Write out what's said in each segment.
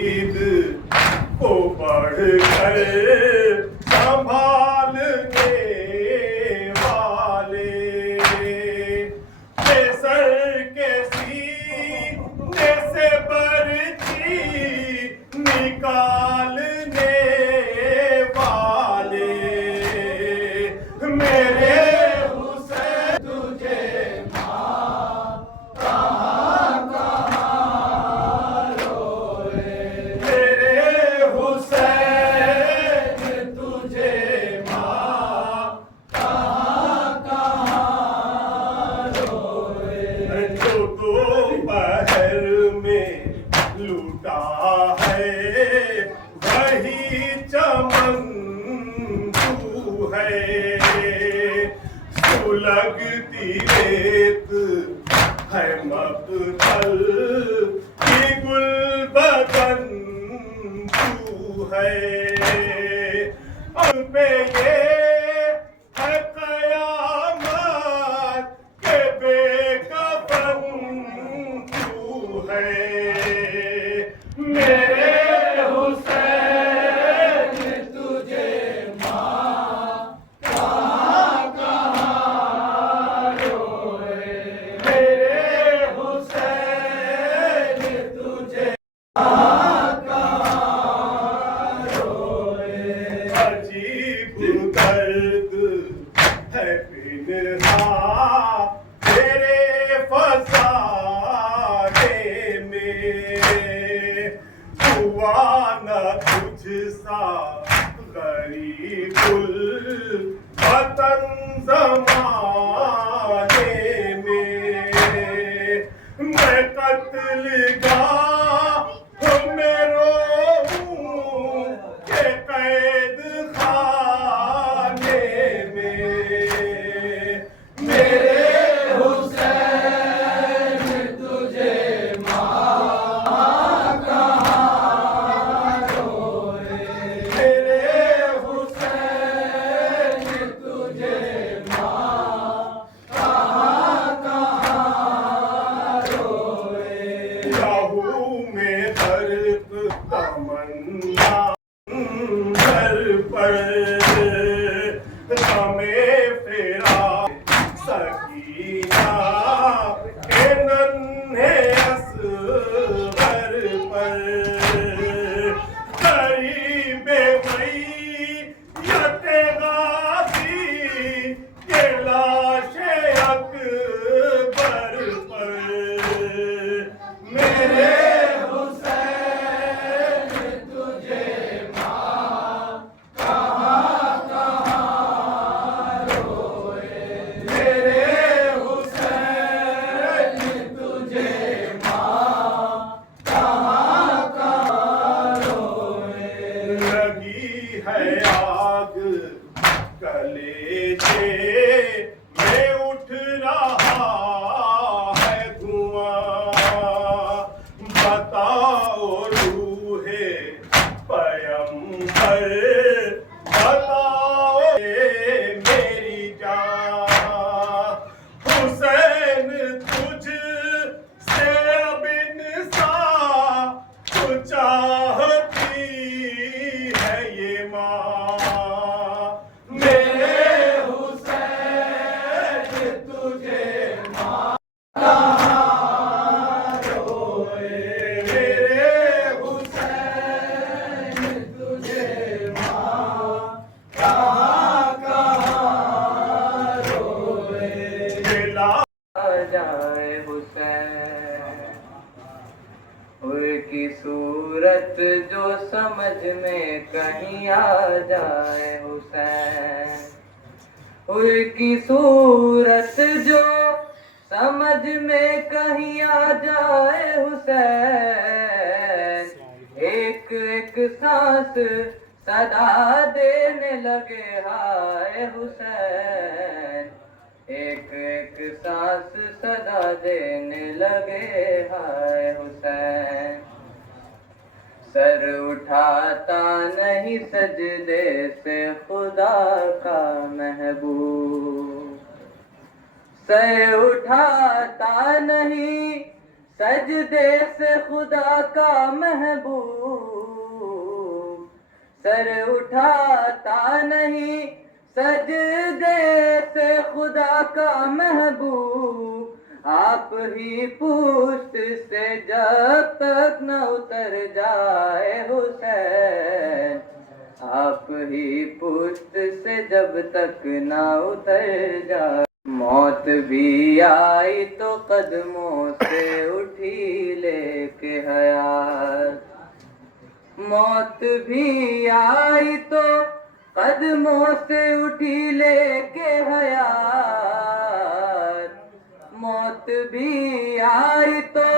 عید کو بڑھ کر سنبھالنے والے بے سر کے سینے سے برچی نکالنے والے میرے حسین تجھے ماں کہاں کہاں روئے میرے حسین تجھے ماں کہاں کہاں روئے جو دوپہر میں لوٹا ہے وہی چمن تو ہے سلگتی ریت ہے مقتل کی گل بدن تو ہے اب پہ یہ ہے قیامت کہ بے کفن تو ہے میرے حسین تجھے ماں کہاں کہاں روئے میرے حسین تجھے کہاں کہاں روئے عجیب درد ہے پنہاں تیرے فسانے میں ہوا نہ تجھ سا غریب الوطن زمانے میں قتل گاہ میں روؤں کہ قید خانے میں میرے حسین تجھے ماں کہاں روئے میرے حسین تجھے ماں کہاں کہاں روئے لہو میں غرق تمنا گھر پر ہمیں پھرا سکینہ کے ننھے اصغر پر قریب میت غازی کے لاش اکبر پر میرے حسین تجھے ماں کہاں کہاں روئے میرے حسین تجھے ماں کہاں کہاں روئے لگی ہے آگ کلیجے میں اٹھ رہا ہے دھواں بتاؤ روح پیمبر بتاؤ میری جان حسین تجھ سے اب انصاف چاہتی ہے یہ ماں میرے حسین تجھے ماں کہاں روئے میرے حسین تجھے ماں کہاں کہاں روئے دلا جائے حسین ان کی صورت جو سمجھ میں کہیں آ جائے حسین ان کی صورت جو سمجھ میں کہیں آ جائے حسین ایک ایک سانس صدا دینے لگے ہائے حسین ایک ایک سانس صدا دینے لگے ہائے حسین سر اٹھاتا نہیں سجدے سے خدا کا محبوب سر اٹھاتا نہیں سجدے سے خدا کا محبوب سر اٹھاتا نہیں سجدے سے خدا کا محبوب، آپ ہی پشت سے جب تک نہ اتر جائے حسین، آپ ہی پشت سے جب تک نہ اتر جائے۔ موت بھی آئی تو قدموں سے اٹھی لے کے حیات، موت بھی آئی تو قدموں سے اٹھی لے کے حیات، موت بھی آئی تو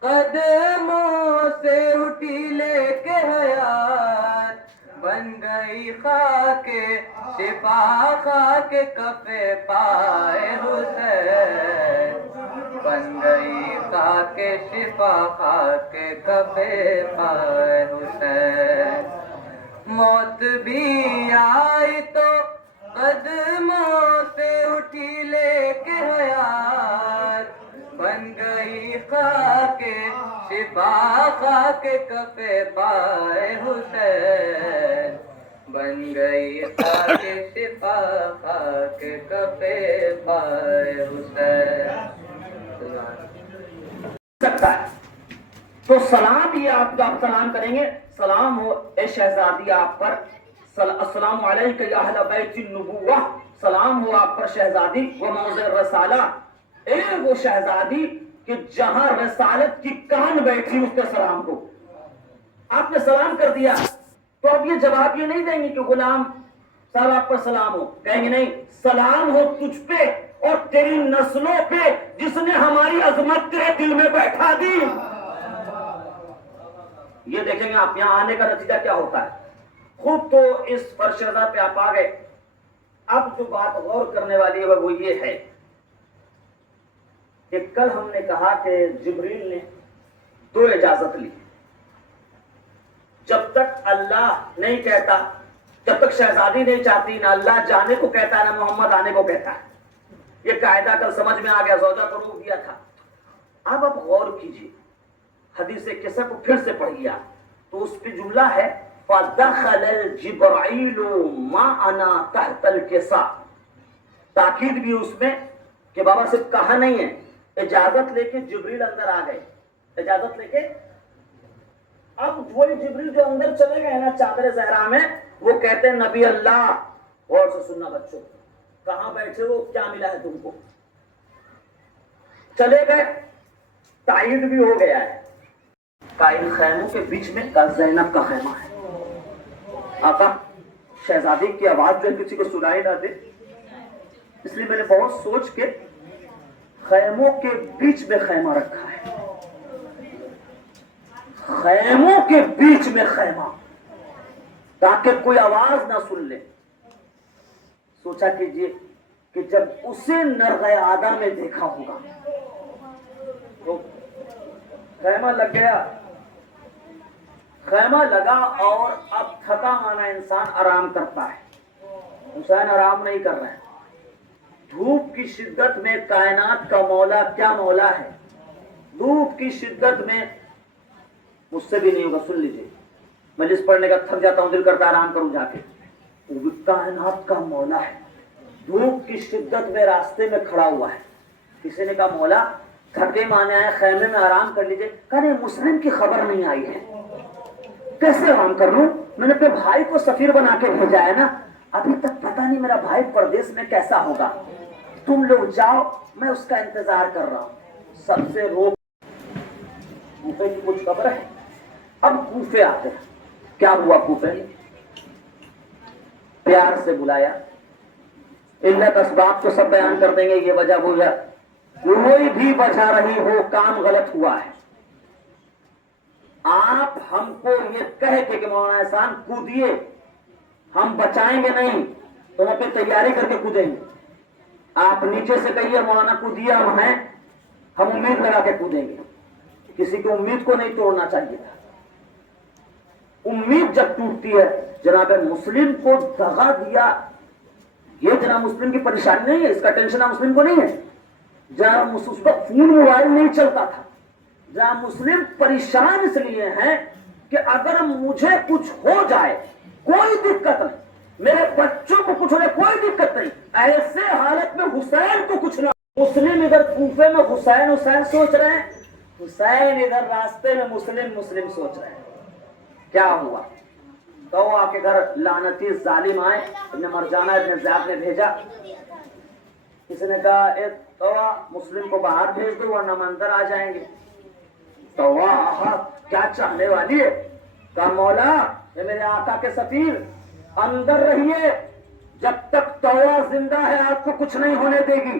قدموں سے اٹھی لے کے حیات، بن گئی خاک شفا خاک کفے پائے حسین، بن گئی خاک شفا خاک کفے پائے حسین، موت بھی آئی تو قدموں سے اٹھی لے کے حیات، بن گئی خاک شفا خاک کفے پائے حسین، بن گئی خاک شفا خاک کفے پائے حسین۔ سکتا ہے تو سلام یہ آپ سلام کریں گے، سلام ہو اے شہزادی آپ پر، السلام علیکم یا اہل بیت النبوہ، سلام ہو آپ پر شہزادی و موضع رسالہ، اے وہ شہزادی کہ جہاں رسالت کی کان بیٹھی اس کے سلام کو آپ نے سلام کر دیا، تو اب یہ جواب یہ نہیں دیں گے کہ غلام صاحب آپ پر سلام ہو، کہیں گے نہیں، سلام ہو تجھ پہ اور تیری نسلوں پہ جس نے ہماری عظمت تیرے دل میں بیٹھا دی۔ یہ دیکھیں گے آپ یہاں آنے کا نتیجہ کیا ہوتا ہے۔ خوب تو اس فرشدہ پہ آپ آ گئے، اب جو بات غور کرنے والی ہے وہ یہ ہے کہ کل ہم نے کہا کہ جبریل نے دو اجازت لی، جب تک اللہ نہیں کہتا، جب تک شہزادی نہیں چاہتی، نہ اللہ جانے کو کہتا ہے نہ محمد آنے کو کہتا ہے۔ یہ قاعدہ کل سمجھ میں آ گیا، زوجہ کو روک دیا تھا۔ اب آپ غور کیجیے، حدیث قصہ کو پھر سے پڑھیے تو اس پہ جملہ ہے فَدَخَلَ الْجِبْرَعِيلُ مَعَنَا تَحْتَ الْكِسَى، تاکید بھی اس میں کہ بابا صرف کہا نہیں ہے، اجازت لے کے جبریل اندر آ گئے، اجازت لے کے۔ اب وہی جبریل جو اندر چلے گئے نا چادر زہرا میں، وہ کہتے ہیں نبی اللہ، غور سے سننا بچوں، کہاں بیٹھے ہو، کیا ملا ہے تم کو؟ چلے گئے، تائید بھی ہو گیا ہے، قائل خیموں کے بیچ میں زینب کا خیمہ ہے۔ آقا شہزادی کی آواز جو کسی کو سنائی نہ دے، اس لیے میں نے بہت سوچ کے خیموں کے بیچ میں خیمہ رکھا ہے، خیموں کے بیچ میں خیمہ، تاکہ کوئی آواز نہ سن لے۔ سوچا کیجئے کہ جب اسے نرغ عادہ میں دیکھا ہوگا تو خیمہ لگ گیا، خیمہ لگا، اور اب تھکا مانا انسان آرام کرتا ہے، حسین آرام نہیں کر رہے ہیں۔ دھوپ کی شدت میں کائنات کا مولا کیا مولا ہے، دھوپ کی شدت میں مجھ سے بھی نہیں ہوگا، سن لیجیے، مجلس پڑھنے کا تھک جاتا ہوں، دل کرتا آرام کروں جا کے، وہ بھی کائنات کا مولا ہے، دھوپ کی شدت میں راستے میں کھڑا ہوا ہے۔ کسی نے کہا مولا تھکے مانے آئے، خیمے میں آرام کر لیجیے، کہنے مسلم کی خبر نہیں آئی ہے، کیسے آرام کر لوں، میں نے اپنے بھائی کو سفیر بنا کے بھیجا ہے نا، ابھی تک پتہ نہیں میرا بھائی پردیس میں کیسا ہوگا، تم لوگ جاؤ، میں اس کا انتظار کر رہا ہوں۔ سب سے روک کوفے کی کچھ خبر ہے، اب کوفے آتے ہیں، کیا ہوا کوفے؟ پیار سے بلایا، علت اسباب تو سب بیان کر دیں گے، یہ وجہ وہ ہے، کوئی بھی وجہ رہی ہو، کام غلط ہوا ہے، آپ ہم کو یہ کہہ کے کہ مولانا احسان کودیے، ہم بچائیں گے نہیں، تو اپنی تیاری کر کے کودیں گے، آپ نیچے سے کہیے مولانا کودیے ہم ہیں، ہم امید لگا کے کودیں گے۔ کسی کی امید کو نہیں توڑنا چاہیے تھا، امید جب ٹوٹتی ہے، جناب مسلم کو دغا دیا، یہ جناب مسلم کی پریشانی نہیں ہے، اس کا ٹینشن مسلم کو نہیں ہے، جناب اس پر فون موبائل نہیں چلتا تھا، جناب مسلم پریشان اس لیے ہیں کہ اگر مجھے کچھ ہو جائے کوئی دقت نہیں، میرے بچوں کو کچھ نہیں، کوئی دقت نہیں، ایسے حالت میں حسین کو کچھ نہ۔ مسلم ادھر کوفے میں حسین حسین سوچ رہے ہیں، حسین ادھر راستے میں مسلم مسلم سوچ رہے ہیں۔ کیا ہوا؟ طوع کے گھر لعنتی ظالم آئے، ابن مرجانہ ابن زیاد نے بھیجا، کسی نے کہا اے طوع مسلم کو باہر بھیج دو ورنہ ہم اندر آ جائیں گے۔ طوع کیا چاہنے والی ہے؟ کہا مولا یہ میرے آقا کے سفیر، اندر رہیے، جب تک طوع زندہ ہے آپ کو کچھ نہیں ہونے دے گی۔